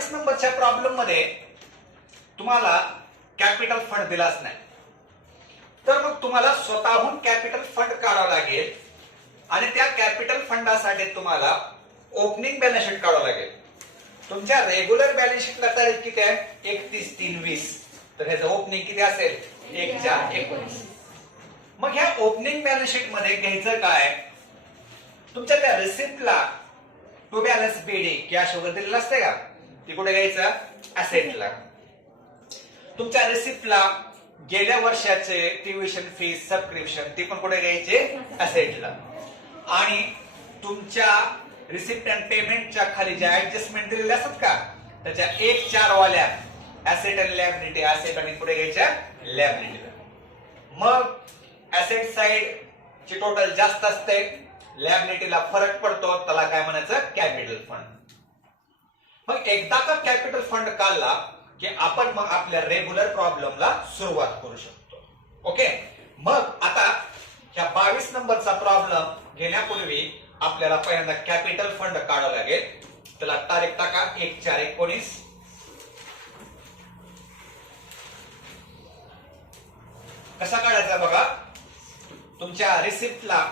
22 नंबरच्या प्रॉब्लेम मध्ये तुम्हाला कॅपिटल फंड दिलाच नाही, तर मग तुम्हाला स्वतःहून कॅपिटल फंड काढावा लागेल आणि त्या कॅपिटल फंडासाठी तुम्हाला ओपनिंग बॅलन्स शीट काढावं लागेल. तुमच्या रेग्युलर बॅलन्स शीटला तारीख किती आहे? 31/3/20. तर ह्याचं ओपनिंग किती असेल? 1/4/19. मग ह्या ओपनिंग बॅलन्स शीट मध्ये घ्यायचं काय? तुमच्या त्या रिसिप्टला टू बॅलन्स बीडी कॅश वगैरे दिलेलं असते का? ती कुठे घ्यायचं? असेटला. तुमच्या रिसिप्टला गेल्या वर्षाचे ट्युशन फीस सबस्क्रिप्शन ती पण कुठे घ्यायचे? असेटला. आणि तुमच्या रिसिप्ट अँड पेमेंटच्या खाली ज्या ऍडजस्टमेंट दिलेल्या असतात का, त्याच्या 1/4 वाल्या ऍसेट आणि लायबिलिटी, ऍसेट आणि कुठे घ्यायच्या? लायबिलिटीला. मग ऍसेट साइड ची टोटल जास्त असते, लायबिलिटीला फरक पडतो, त्याला काय म्हणायचं? Capital fund. मग एकदा का कॅपिटल फंड काढला की आपण मग आपल्या रेग्युलर प्रॉब्लेमला सुरुवात करू शकतो. ओके. मग आता ह्या 22 नंबरचा प्रॉब्लेम घेण्यापूर्वी आपल्याला पहिल्यांदा कॅपिटल फंड काढावं लागेल. त्याला तारीख टाका 1/4/19. कसा काढायचा बघा. तुमच्या रिसिप्टला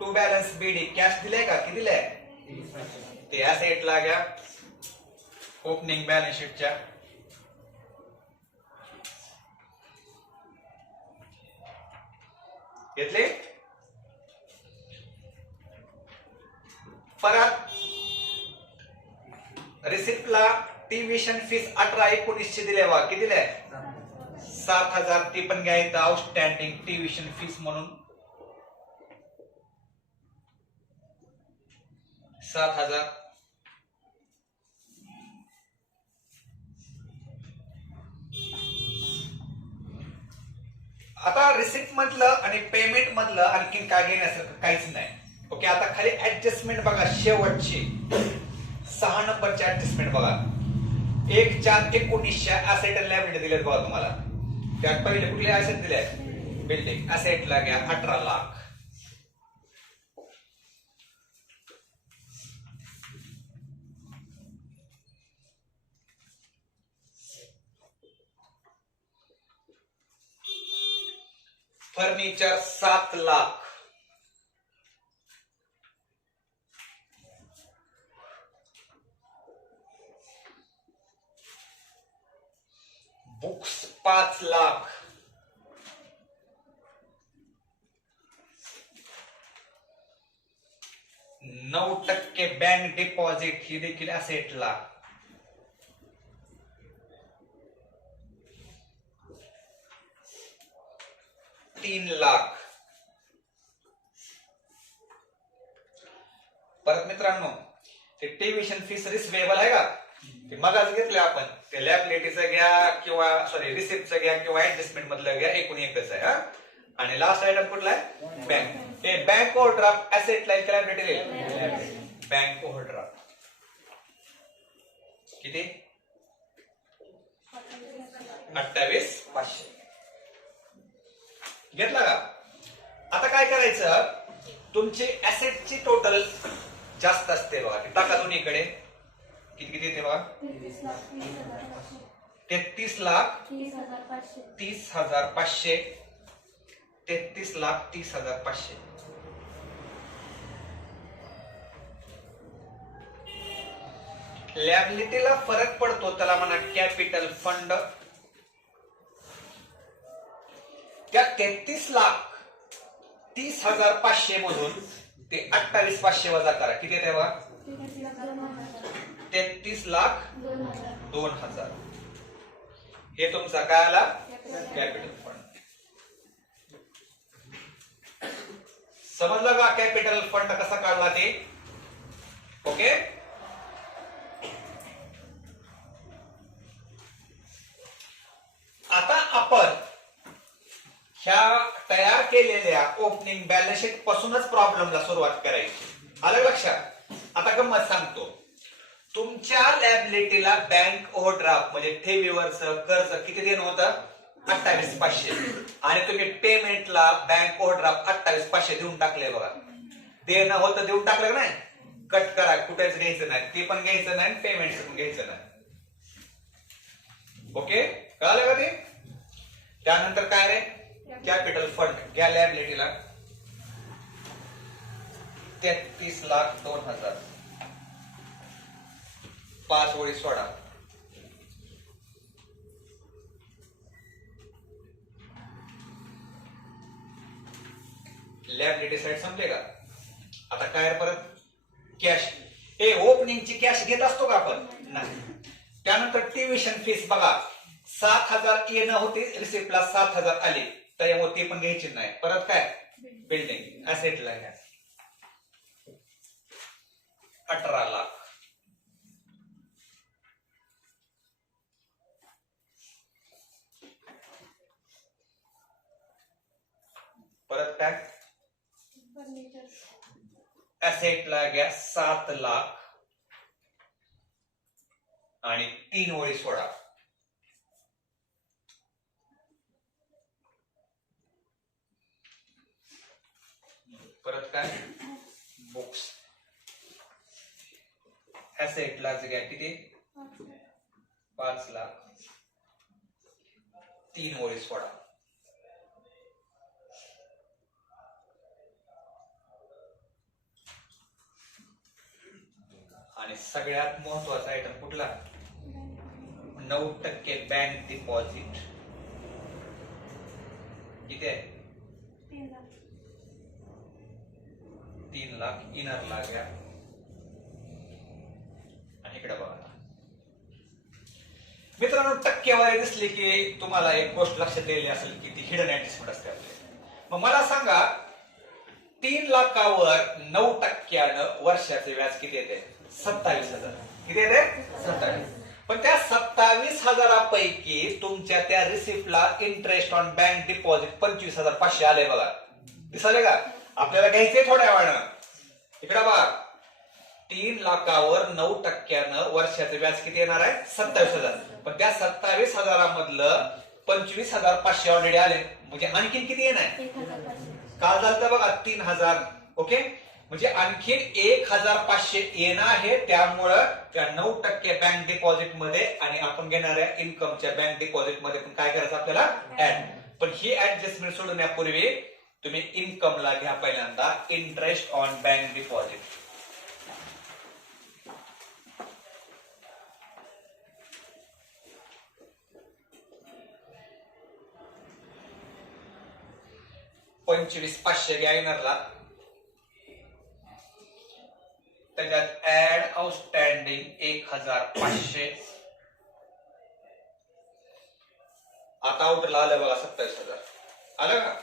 टू बॅलन्स बीडी कॅश दिले का? किती दिले? ते असेटला घ्या ओपनिंग बॅलन्स शीटच्या. घेतले. परत रिसिप्टला ट्युशन फीस 18/19 दिले बघा. किती दिले? 7,000. ती पण घ्यायचं आउटस्टँडिंग ट्युशन फीस म्हणून. 7,000. आता रिसिप्ट मधलं आणि पेमेंट मधलं आणखी काय घेण्यासारखं काहीच नाही. ओके. आता खाली ऍडजस्टमेंट बघा. शेवटची 6 नंबरची ऍडजस्टमेंट बघा. 1/4/19 ऍसेट आणि लायबिलिटी दिलेत बघा तुम्हाला. त्यात पहिले कुठले ऍसेट दिले? बिल्डिंग. ऍसेटला घ्या 18 लाख. फर्निचर 7 लाख. बुक्स 5 लाख. नऊ 9% बँक डिपॉझिट ही देखील असेटला. तीन लाख. परत मित्रांनो ते ट्युशन फीस रिसिवेबल आहे का? ते मगाच घेतलं आपण. ते लायबिलिटीचं घ्या किंवा सॉरी रिसिप्टचं घ्या किंवा ऍडजस्टमेंट मधलं घ्या, एकूण एकच आहे. आणि लास्ट आयटम कुठला आहे? बँक. हे bank overdraft asset line liability. Bank overdraft किती? 28,500. घेतला का? आता काय करायचं? तुमची ऍसेटची टोटल जास्त असते बघा. टाका दोन्हीकडे. किती किती येते बघा? 33,30,500. 33,30,500. लायबिलिटीला फरक पडतो, त्याला म्हणा कॅपिटल फंड. त्या 33,30,500 मधून ते 28,500 वजा करा. किती येते बघा? 33,02,000. हे तुमचा काय आला? Capital fund. समजलं का कॅपिटल फंड कसा काढला ते? ओके. आता आपण ह्या तयार केलेल्या ओपनिंग बॅलन्स शीट पासूनच प्रॉब्लेमला सुरुवात करायची. आलं लक्षात? आता गंमत सांगतो. तुमच्या लायबिलिटीला बँक ओव्हरड्राफ्ट म्हणजे ठेवीवरचं कर्ज किती देणं होतं? 28,500. आणि तुम्ही पेमेंटला बँक ओव्हरड्राफ्ट 28,500 देऊन टाकले बघा. देणं होतं, देऊन टाकलं नाही. कट करा, कुठेच घ्यायचं नाही, ते पण घ्यायचं नाही, पेमेंट पण घ्यायचं नाही. ओके, कळालं का ते? त्यानंतर काय रे, कॅपिटल फंड घ्या लायबिलिटीला 33,02,000. 5 ओळी सोडा. लायबिलिटी साईड संपले का? आता काय परत कॅश, हे ओपनिंगची कॅश घेत असतो का आपण? नाही. त्यानंतर ट्युशन फीस बघा, 7,000 येणं होते, रिसिप्टला 7,000 आले, त्यामुळे ते पण घ्यायची नाही. परत काय, बिल्डिंग असेटला घ्या 18 लाख. परत काय, ऍसेटला घ्या 7 लाख आणि 3 ओळी सोडा. परत काय, बुक्स ऍसेटला घ्या किती, 5 लाख, 3 ओळी सोडा. आणि सगळ्यात महत्वाचा आयटम कुठला, 9% बँक डिपॉझिट. किती आहे, 3 लाख इनरला घ्या. आणि इकडे बघा मित्रांनो, टक्केवारी दिसली की तुम्हाला एक गोष्ट लक्षात येईल असेल की ती हिडन ऍडजस्टमेंट असते आपली. मग मला सांगा, 3 लाखावर 9% वर्षाचे व्याज किती येते? 27,000. किती येते? 27. पण त्या 27,000पैकी तुमच्या त्या रिसिप्टला इंटरेस्ट ऑन बँक डिपॉझिट 25,500 आले बघा. दिसले का? आपल्याला घ्यायचे थोड्या वेळानं. इकडे बघा, 3 लाखावर 9% वर्षाचे व्याज किती येणार आहे? 27,000. पण त्या 27,000 मधलं 25,500 ऑलरेडी आले, म्हणजे आणखीन किती येणार? काल झालं बघा 3,000. ओके, म्हणजे आणखीन 1,500 येणं आहे. त्यामुळं त्या 9% बँक डिपॉझिट मध्ये आणि आपण घेणाऱ्या इन्कमच्या बँक डिपॉझिट मध्ये पण काय करायचं आपल्याला? ऍड. पण ही ऍडजस्टमेंट सोडण्यापूर्वी तुम्ही इन्कमला घ्या पहिल्यांदा इंटरेस्ट ऑन बँक डिपॉझिट. $25,500 घ्या इनरला. त्याच्यात ऍड आउटस्टँडिंग 1,500. आता आउटरला आलं बघा 27,000 आलं का?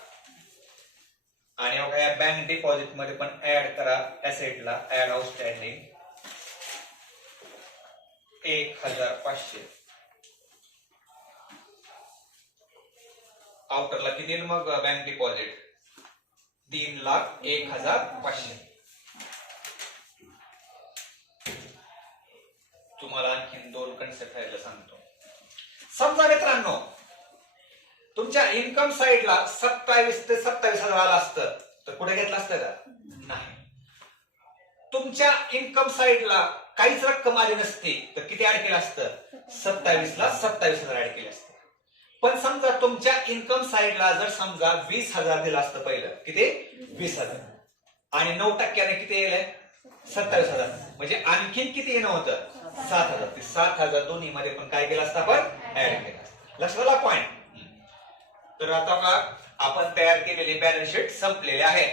आणि बघा या बँक डिपॉझिट मध्ये पण ऍड करा ऍसेटला ऍड आउटस्टँडिंग 1,500. आउटरला किती मग बँक डिपॉझिट? 3,01,500. तुम्हाला आणखीन 2 कन्सेप्ट राहायला सांगतो. समजा मित्रांनो, तुमच्या इन्कम साइडला 27 ते 27,000 आलं असतं तर कुठे घेतलं असतं का? नाही. तुमच्या इन्कम साइडला काहीच रक्कम आली नसती तर किती ऍड केलं असतं? 27 ला 27,000 ऍड केले असते. पण समजा तुमच्या इन्कम साइडला जर समजा 20,000 दिलं असतं पहिलं, किती? 20,000. आणि 9%ने किती येईल? 27,000. म्हणजे आणखीन किती येणं होतं? 7,000. ते 7,000 दोन्ही मध्ये पण काय केलं असतं आपण? ऍड केलं असतं. लक्षात आला पॉइंट? तर आता का आपण तयार केलेली बॅलन्स शीट संपलेली आहे.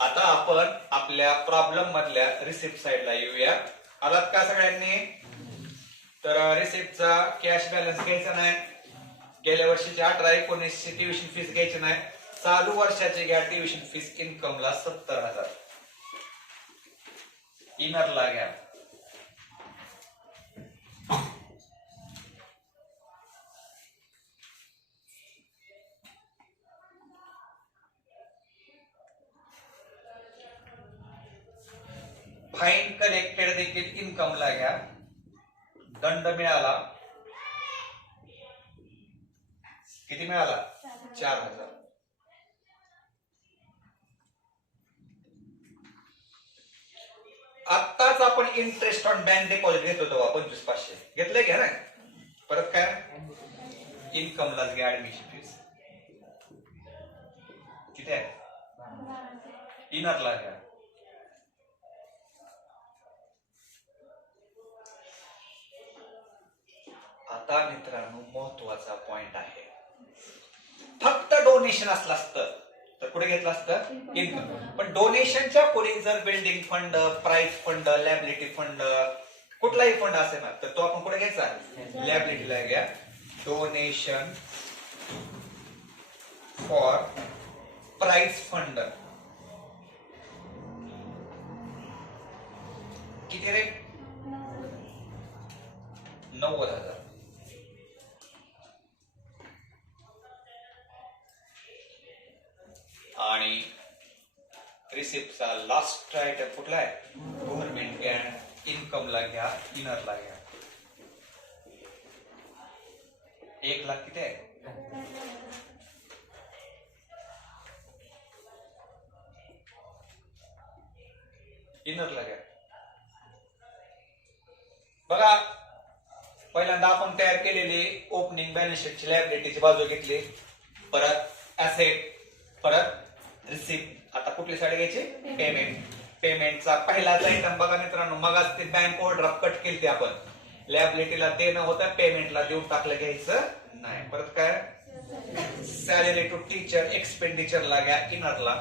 आता आपण आपल्या प्रॉब्लेम मधल्या रिसिप्ट साइडला येऊया. आलात का सगळ्यांनी? तर रिसिप्टचा कॅश बॅलन्स घ्यायचा नाही. गेल्या वर्षीची 18-19 ट्युशन फीस घ्यायची नाही. चालू वर्षाची घ्या ट्युशन फीस इन्कमला 70,000. इनरला घ्या फाईन कलेक्टेड देखील इन्कमला घ्या. दंड मिळाला किती मिळाला? 4,000. आत्ताच आपण इंटरेस्ट ऑन बँक डिपॉझिट घेत होतो 25,500 घेतलंय घ्या ना. परत काय इन्कमलाच घ्या ऍडमिशन फीस किती आहे इनरला घ्या. आता मित्रांनो महत्वाचा पॉइंट आहे. फक्त डोनेशन असलं असतं तर कुठे घेतलं असतं इन्कम. पण डोनेशनच्या पुढे जर building fund price fund liability fund कुठलाही फंड असेल ना तर तो आपण कुठे घ्यायचा लॅबिलिटीला घ्या. डोनेशन फॉर प्राइस फंड किती रे 90,000. आणि रिसिप्टचा लास्ट आयटम कुठला आहे गव्हर्नमेंट गॅरंट इन्कमला घ्या इनरला घ्या. 1,00,000 किती आहे इनरला घ्या. बघा पहिल्यांदा आपण तयार केलेली ओपनिंग बॅलन्स शीटची लायबिलिटीची बाजू घेतली. परत ऍसेट परत रिसिप्ट. आता कुठली साईड घ्यायची पेमेंट. पेमेंटचा पहिलाच आयटम बघा मित्रांनो मगाच ते बँक ओव्हरड्राफ्ट कट केली आपण. लॅबिलिटीला देणं होतं पेमेंटला देऊन टाकलं घ्यायचं नाही. परत काय सॅलरी टू टीचर एक्सपेंडिचरला घ्या इनरला.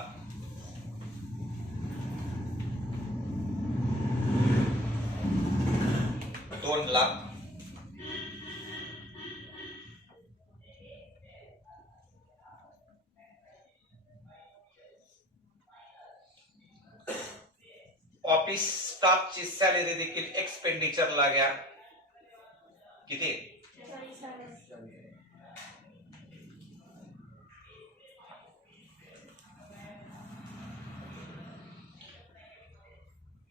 $2,00,000. ऑफिस स्टाफची सॅलरी देखील एक्सपेंडिचरला घ्या किती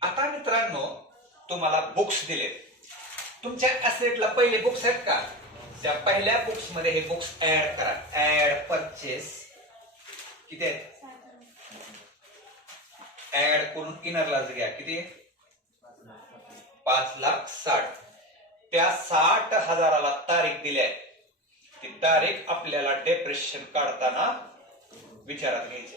आता मित्रांनो तुम्हाला बुक्स दिले. तुमच्या ऍसेटला पहिले बुक्स आहेत का त्या पहिल्या बुक्स मध्ये हे बुक्स ऍड करा. ऍड परचेस किती आहेत ऍड करून इनरलाच घ्या किती 5,60,000. त्या 60,000ला तारीख दिली आहे. ती तारीख आपल्याला डेप्रिशिएशन काढताना विचारात घ्यायची.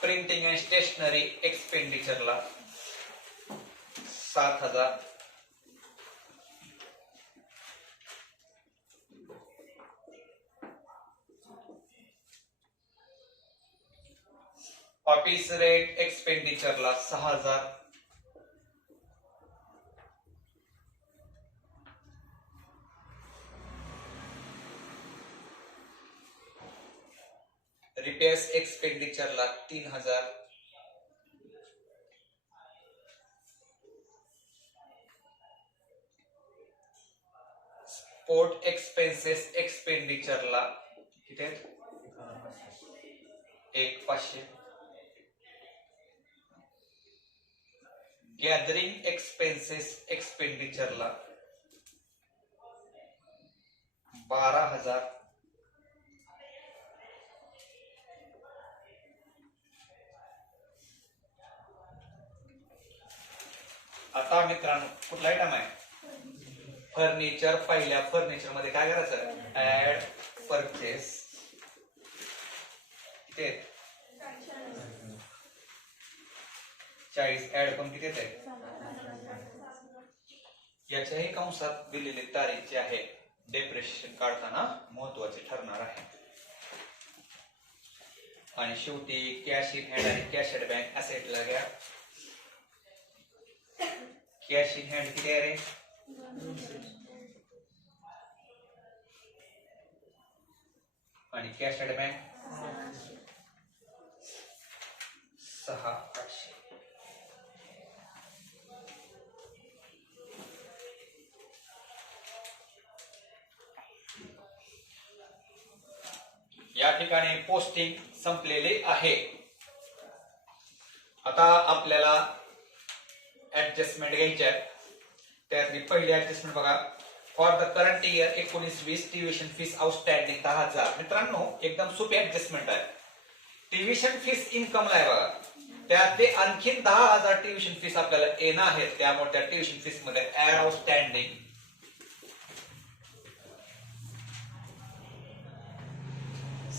प्रिंटिंग अँड स्टेशनरी एक्सपेंडिचरला 7,000. ऑफिस रेट एक्सपेंडिचरला 6,000. रिपेअर्स एक्सपेंडिचरला 3,000. स्पोर्ट एक्सपेन्सेस एक्सपेंडिचरला किती आहेत 1,500. गॅदरिंग एक्सपेन्सेस एक्सपेंडिचरला 12,000. आता मित्रांनो कुठला आयटम आहे फर्निचर. पहिल्या फर्निचर मध्ये काय करायचं ऍड परचेस किती 40 ऍड करून किती येते याच्याही कंसात दिलेली तारीख जी आहे डेप्रिशिएशन काढताना महत्वाचे ठरणार आहे. आणि शेवटी कॅश इन हँड आणि कॅश ॲट बँक असेटला घ्या. कॅश इन हँड किती आहे रे आणि कॅश ॲट बँक 6,800. या ठिकाणी पोस्टिंग संपलेले आहे. आता आपल्याला ऍडजस्टमेंट घ्यायची आहे. त्यातली पहिली ऍडजस्टमेंट बघा for the current year 19-20 tuition fees outstanding 10,000. मित्रांनो एकदम सोपी ऍडजस्टमेंट आहे. ट्युशन फीस इन्कमला आहे बघा, त्यातले आणखीन 10,000 ट्युशन फीस आपल्याला येणार आहेत. त्यामुळे त्या ट्युशन फीस मध्ये ऍड आउटस्टँडिंग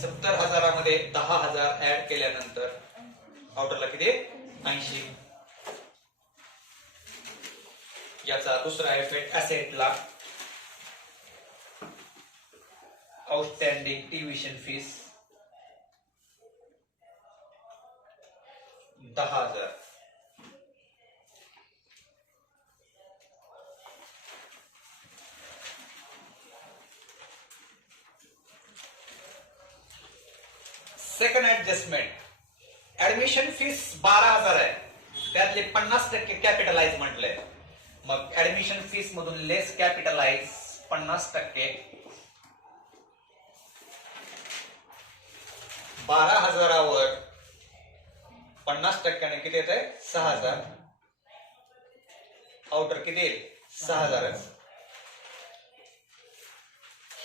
70,000 मध्ये 10,000 ऍड केल्यानंतर आउटरला किती 80. याचा दुसरा इफेक्ट असेटला outstanding tuition fees 10,000. Second adjustment admission fees 12,000 आहे, त्यातले 50% कॅपिटलाइज म्हटलंय. मग ऍडमिशन फीस मधून लेस कॅपिटलाइज 50%, 12,000वर 50%ने किती येत आहे 6,000. आउटर किती येईल 6,000.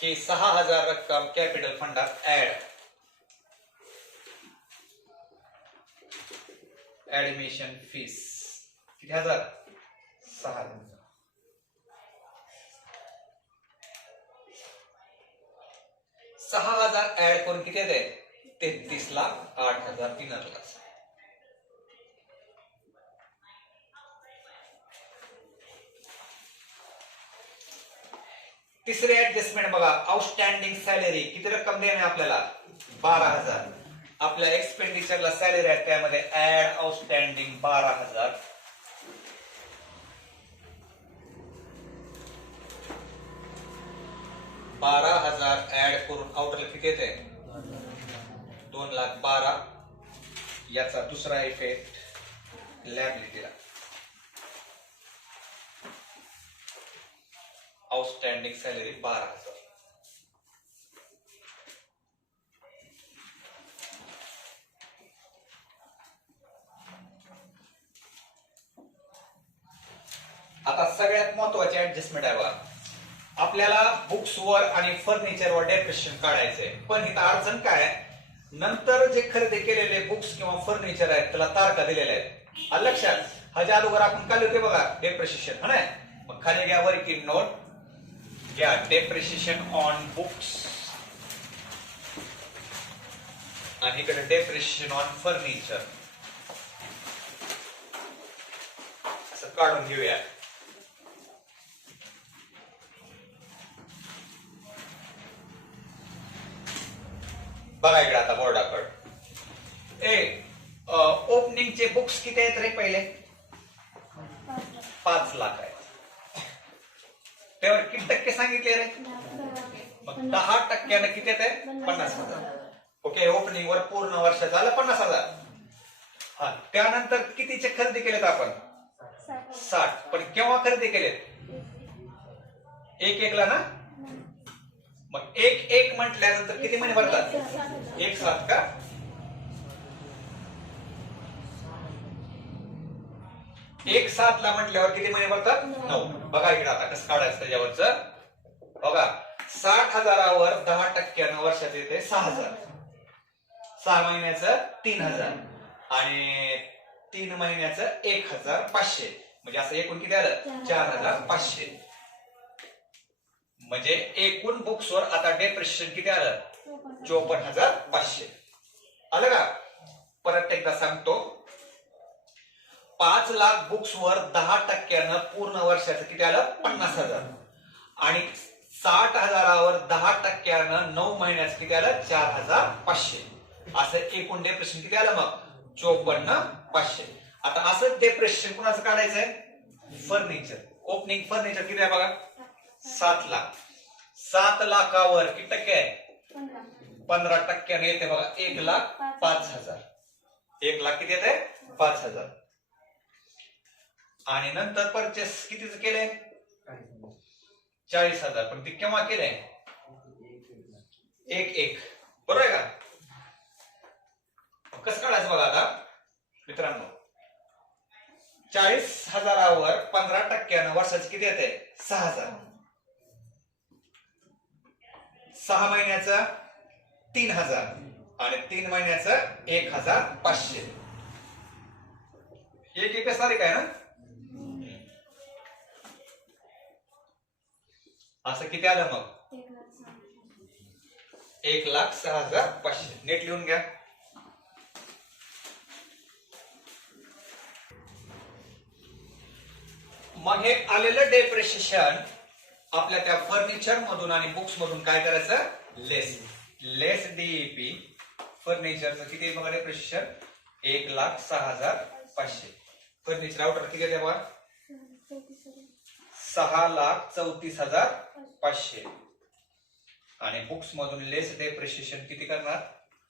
ही 6,000 रक्कम कॅपिटल फंडात ऍड. ऍडमिशन फीस किती हजार 6,000. 6,000 ऍड करून किती येते 33,08,300. तिसरे ऍडजस्टमेंट बघा, आउटस्टँडिंग सॅलरी किती रक्कम देणे आपल्याला 12,000. आपल्या एक्सपेंडिचरला सॅलरी आहे, त्यामध्ये ऍड आउटस्टँडिंग 12,000. ऍड करून आउटरला किती येते 2,12,000. याचा दुसरा इफेक्ट लॅबिलिटीला आउटस्टँडिंग सॅलरी 12,000. आता सगळ्यात महत्वाची ऍडजस्टमेंट आहे बघा, आपल्याला बुक्सवर आणि फर्निचरवर डेप्रिशिएशन काढायचंय. पण इथं अडचण काय आहे, नंतर जे खरेदी केलेले बुक्स किंवा फर्निचर आहेत त्याला तारखा दिलेल्या आहेत. लक्षात ह्याच्या अगोदर आपण काढले होते बघा डेप्रिशिएशन, हा. मग खाली घ्या वर्किंग नोट, घ्या डेप्रिशिएशन ऑन बुक्स आणि इकडे डेप्रिशिएशन ऑन फर्निचर असं काढून घेऊया. बघा इकडे आता बोर्डाकड ओपनिंगचे बुक्स किती आहेत रे पहिले 5 लाख आहेत. त्यावर किती टक्के सांगितले रे, मग 10% किती येत आहे 50,000. ओके, ओपनिंग वर पूर्ण वर्ष झालं 50,000. हा, त्यानंतर कितीचे खरेदी केलेत आपण 60. पण केव्हा खरेदी केलेत 1/1 ला ना. मग 1/1 म्हटल्यानंतर किती महिने भरतात 1/7 का. एक 7 ला म्हटल्यावर किती महिने भरतात 9. बघा इकडे आता कसं काढायचं त्याच्यावरच बघा. 60,000वर 10% वर्षात येते 6,000. 6 महिन्याचं 3,000 आणि 3 महिन्याचं 1,500. म्हणजे असं एकूण किती आलं 4,500. म्हणजे एकूण बुक्सवर आता डेप्रिशिएशन किती आलं 54,500. आलं का. परत एकदा सांगतो, 5 लाख बुक्सवर 10% पूर्ण वर्षाचं किती आलं 50,000 आणि 60,000वर 10% 9 महिन्याचं किती आलं 4,500. असं एकूण डेप्रिशिएशन किती आलं मग 54,500. आता असं डेप्रिशिएशन कुणाचं काढायचंय फर्निचर. ओपनिंग फर्निचर किती आहे बघा 7 लाख. 7 लाखावर किती टक्के आहे 15% येते बघा 1,05,000. 1 लाख किती येते 5,000. आणि नंतर परचेस कितीच केले 40,000. पण ते केव्हा केले 1/1. बरोबर आहे का. कसं काढायचं बघा आता मित्रांनो, 40,000वर 15% वर्षाचे किती येते 6,000. 6 महिन्याचा 3000 आणि 3 महिन्याचं 1500. एक एकच तारीख आहे ना? असं किती आलं मग? 1,06,500. नीट लिहून घ्या. मग हे आलेलं डेप्रिशिएशन आपल्या त्या फर्निचर मधून आणि बुक्स मधून काय करायचं? लेस डीईपी. फर्निचरचं किती बघा डेप्रिशिएशन? 1,06,500. फर्निचर आउटर किती आहे बघा? 6,34,500. आणि बुक्स मधून लेस डेप्रिशिएशन किती करणार?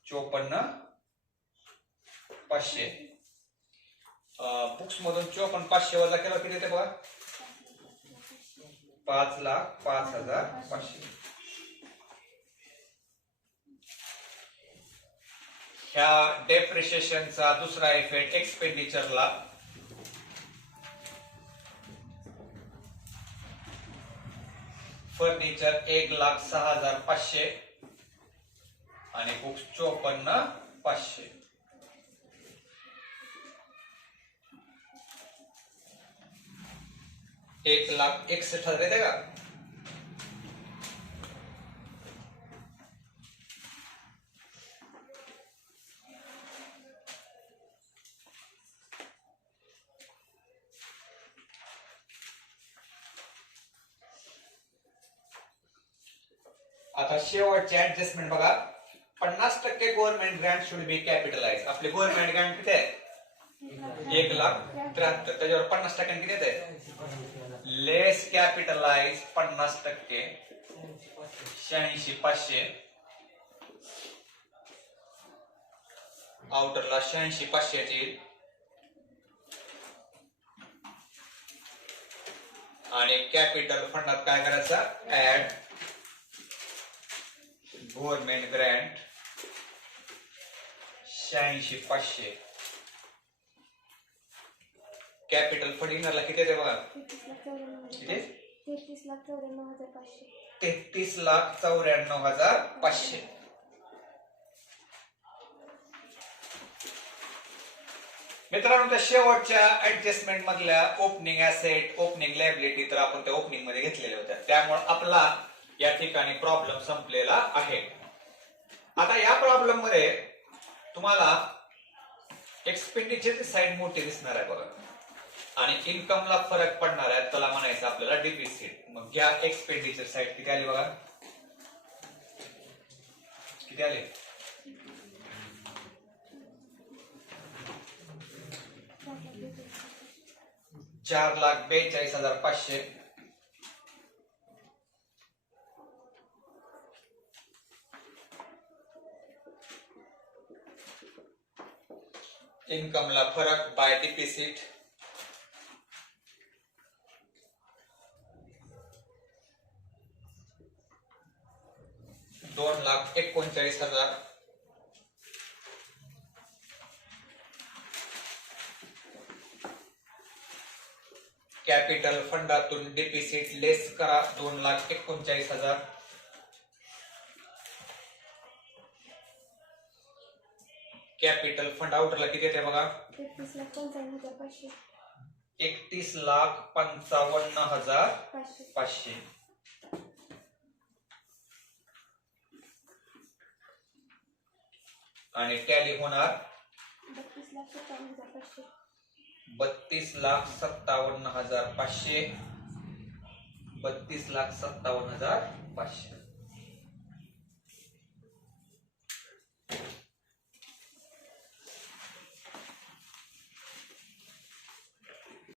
54,500. बुक्स मधून 54,500 वजा केलं किती येते बघा? 5,05,500. ह्या डेप्रिशिएशनचा दुसरा इफेक्ट एक्सपेंडिचरला. फर्निचर 1,06,500 आणि बुक्स 54,500. एक 1,61,000 येते का? आता शेवटचे ऍडजस्टमेंट बघा. 50% government Grant should be capitalise. आपले गव्हर्नमेंट ग्रँट किती आहे? 1,73,000. त्याच्यावर 50% किती येते? लेस कॅपिटलाइज 50%, 86,500. आउटरला 86,500 आणि कॅपिटल फंडात काय करायचं? Add government grant 86,500. Capital fund येणारला किती येते बघा? 33,94,500. मित्रांनो, त्या शेवटच्या ऍडजस्टमेंट मधल्या ओपनिंग ऍसेट, ओपनिंग लायबिलिटी तर आपण त्या ओपनिंग मध्ये घेतलेल्या होत्या. त्यामुळे आपला या ठिकाणी प्रॉब्लेम संपलेला आहे. आता या प्रॉब्लेम मध्ये तुम्हाला एक्सपेंडिचरची साईड मोठी दिसणार आहे बघा आणि इन्कमला फरक पडणार आहे. त्याला म्हणायचं आपल्याला डिफिसिट. मग घ्या एक्सपेंडिचर साईड किती आली बघा? किती आले? 4,42,500. इन्कमला फरक बाय डिफिसिट 2,39,000. कॅपिटल फंडातून डिफिसिट लेस करा 2,39,000. कॅपिटल फंड आउटरला किती येते बघा? 31,55,500. आणि टॅली होणार 32,57,500. 32,57,500.